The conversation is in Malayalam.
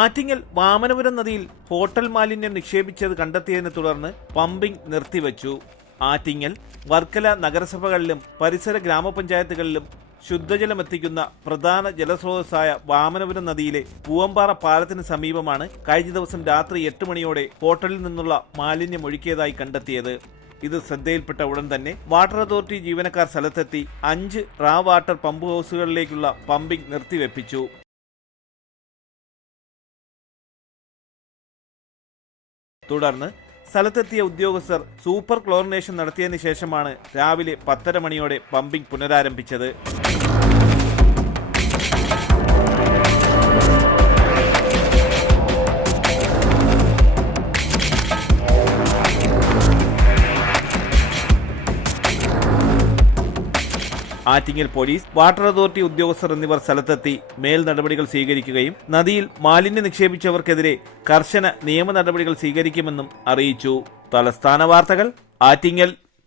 ആറ്റിങ്ങൽ വാമനപുരം നദിയിൽ ഹോട്ടൽ മാലിന്യം നിക്ഷേപിച്ചത് കണ്ടെത്തിയതിനെ തുടർന്ന് പമ്പിംഗ് നിർത്തിവച്ചു. ആറ്റിങ്ങൽ, വർക്കല നഗരസഭകളിലും പരിസര ഗ്രാമപഞ്ചായത്തുകളിലും ശുദ്ധജലമെത്തിക്കുന്ന പ്രധാന ജലസ്രോതസ്സായ വാമനപുരം നദിയിലെ പൂവമ്പാറ പാലത്തിന് സമീപമാണ് കഴിഞ്ഞ ദിവസം രാത്രി 8 മണിയോടെ ഹോട്ടലിൽ നിന്നുള്ള മാലിന്യം ഒഴുക്കിയതായി കണ്ടെത്തിയത്. ഇത് ശ്രദ്ധയിൽപ്പെട്ട ഉടൻ തന്നെ വാട്ടർ അതോറിറ്റി ജീവനക്കാർ സ്ഥലത്തെത്തി 5 റാ വാട്ടർ പമ്പ് ഹൗസുകളിലേക്കുള്ള പമ്പിംഗ് നിർത്തിവെപ്പിച്ചു. തുടർന്ന് സ്ഥലത്തെത്തിയ ഉദ്യോഗസ്ഥർ സൂപ്പർ ക്ലോറിനേഷൻ നടത്തിയതിനു ശേഷമാണ് രാവിലെ 10:30 മണിയോടെ പമ്പിംഗ് പുനരാരംഭിച്ചത്. ആറ്റിങ്ങൽ പോലീസ്, വാട്ടർ അതോറിറ്റി ഉദ്യോഗസ്ഥർ എന്നിവർ സ്ഥലത്തെത്തി മേൽ നടപടികൾ സ്വീകരിക്കുകയും നദിയിൽ മാലിന്യം നിക്ഷേപിച്ചവർക്കെതിരെ കർശന നിയമ നടപടികൾ സ്വീകരിക്കുമെന്നും അറിയിച്ചു. തലസ്ഥാന വാർത്തകൾ, ആറ്റിങ്ങൽ.